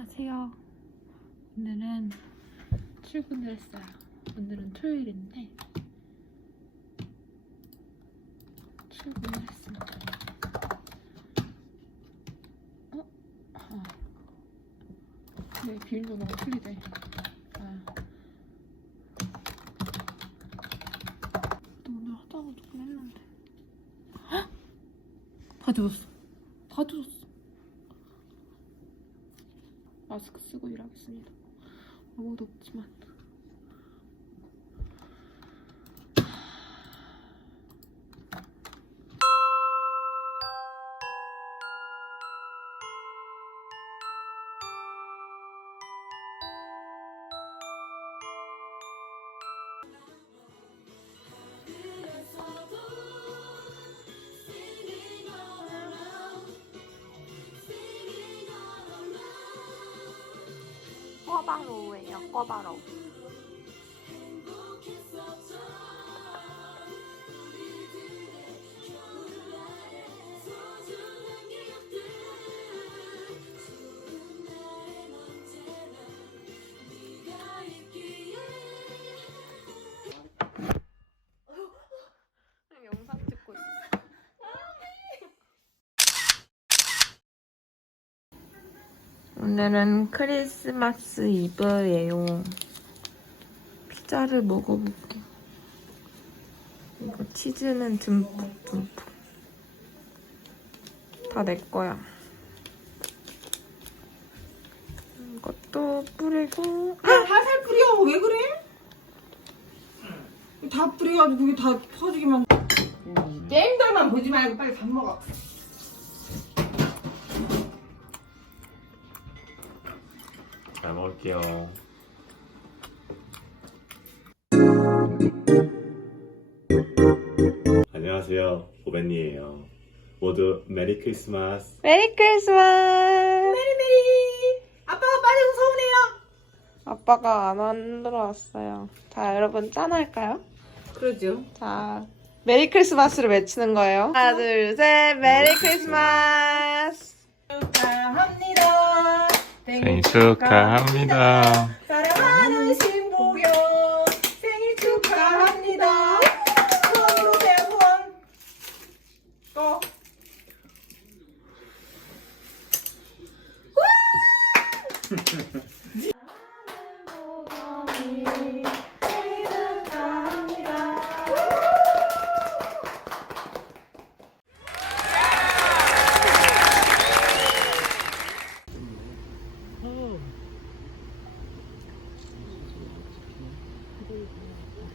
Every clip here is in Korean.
안녕하세요. 오늘은 출근을 했어요. 오늘은 토요일인데 출근을 했습니다. 어? 아. 네, 비밀번호가 틀리대. 아. 또 오늘 하다가 조금 했는데. 헉! 다 뒤졌어. 다 뒤졌어. 마스크 쓰고 일하겠습니다. 아무도 없지만. 꿔바로우예요, 꿔바로우. 오늘은 크리스마스 이브예요. 피자를 먹어볼게요. 이거 치즈는 듬뿍 듬뿍. 다 내 거야. 이것도 뿌리고. 다살 뿌려 왜 그래? 다 뿌려가지고 그게 다 퍼지기만 땡들만 보지 말고 빨리 밥 먹어 먹을게요. 안녕하세요. 오벤이에요. 모두 메리 크리스마스. 메리 크리스마스! 메리 메리 아빠가 빠져서 서운해요 아빠가 안 만들어 왔어요. 자, 여러분 짠할까요? 그러죠 자, 메리 크리스마스를 외치는 거예요. 하나, 둘, 셋, 메리 크리스마스! 생일 축하합니다. 사랑하는 신보경 생일 축하합니다 손으로 대원 또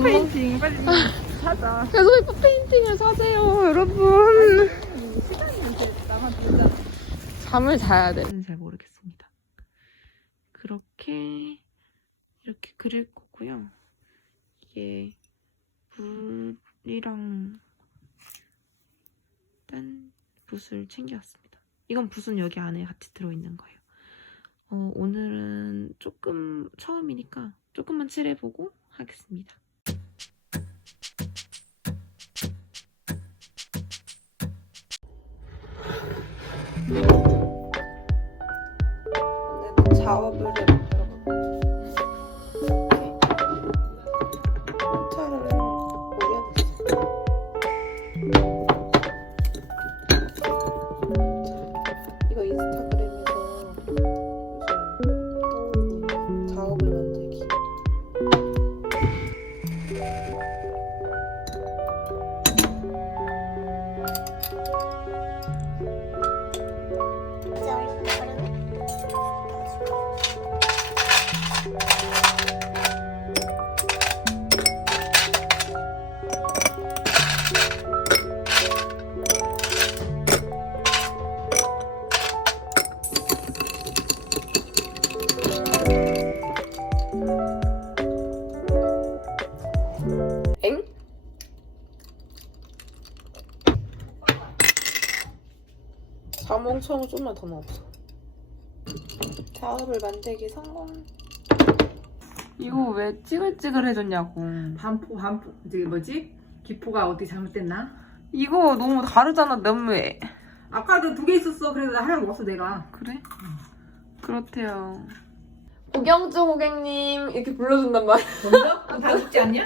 페인팅 빨리 사자. 계속 예쁜 페인팅을 사세요, 여러분. 잠을 자야 돼. 잘 모르겠습니다. 그렇게 이렇게 그릴 거고요. 이게 물이랑 딴 붓을 챙겨왔습니다. 이건 붓은 여기 안에 같이 들어있는 거예요. 어, 오늘은 조금 처음이니까 조금만 칠해보고 하겠습니다. 자몽청을 좀만 더 넣어보자. 자업을 만들기 성공. 이거 왜 찌글찌글해졌냐고. 반포 반포 저기 뭐지? 기포가 어떻게 잘못됐나? 이거 너무 다르잖아, 너무. 애- 아까도 두 개 있었어. 그래서 나 하나 먹었어 내가. 그래? 그렇대요. 고경주 고객님 이렇게 불러준단 말이야. 먼저? 다 죽지 않냐?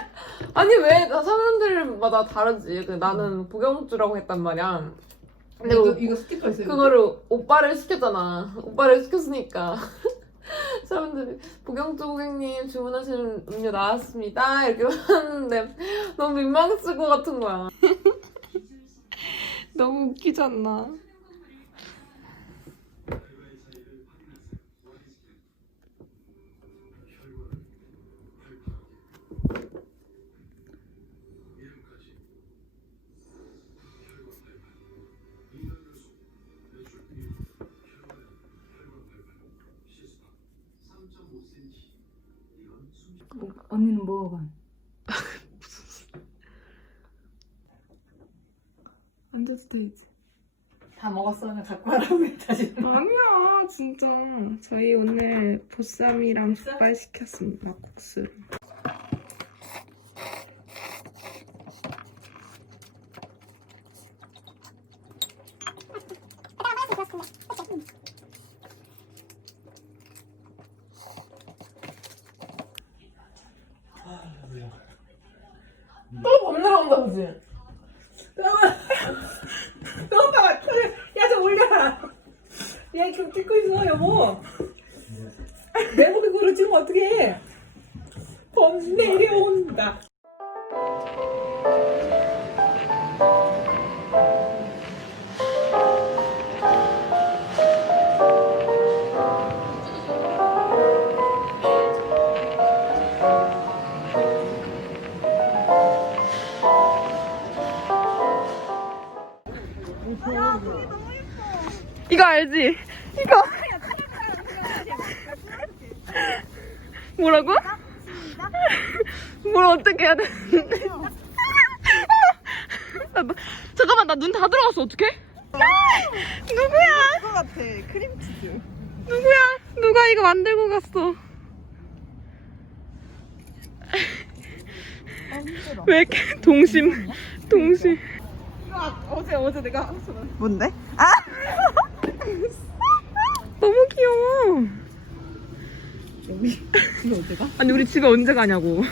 아니 왜 나 사람들마다 다르지. 그 나는 보경주라고 했단 말이야. 근데 이거 그- 이거 스티커 있어요. 그거를 오빠를 시켰잖아. 오빠를 시켰으니까 사람들이 보경주 고객님 주문하시는 음료 나왔습니다. 이렇게 하는데 너무 민망했을 것 같은 거야. 너무 웃기지 않나? 언니는 먹어봐. 앉아도 되지. 다 먹었어. 그냥 갖고 가라고 다시. 아니야 진짜 저희 오늘 보쌈이랑 족발 시켰습니다 국수를 또밥 내려온다 그지? 오빠 야좀 올려라. 야 지금 찍고 있어 여보. 내 그걸 찍으면 어떡해. 범 내려온다. 이거 알지? 이거 뭐라고? 뭘 어떻게 해야 되는데? 잠깐만 나 눈 다 들어갔어 어떡해? 누구야? 같아. 크림치즈. 누구야? 누가 이거 만들고 갔어? 왜 이렇게 동심 동심 어제 어제 내가 뭔데? 너무 귀여워. 이거 어디가? 아니 우리 집에 언제 가냐고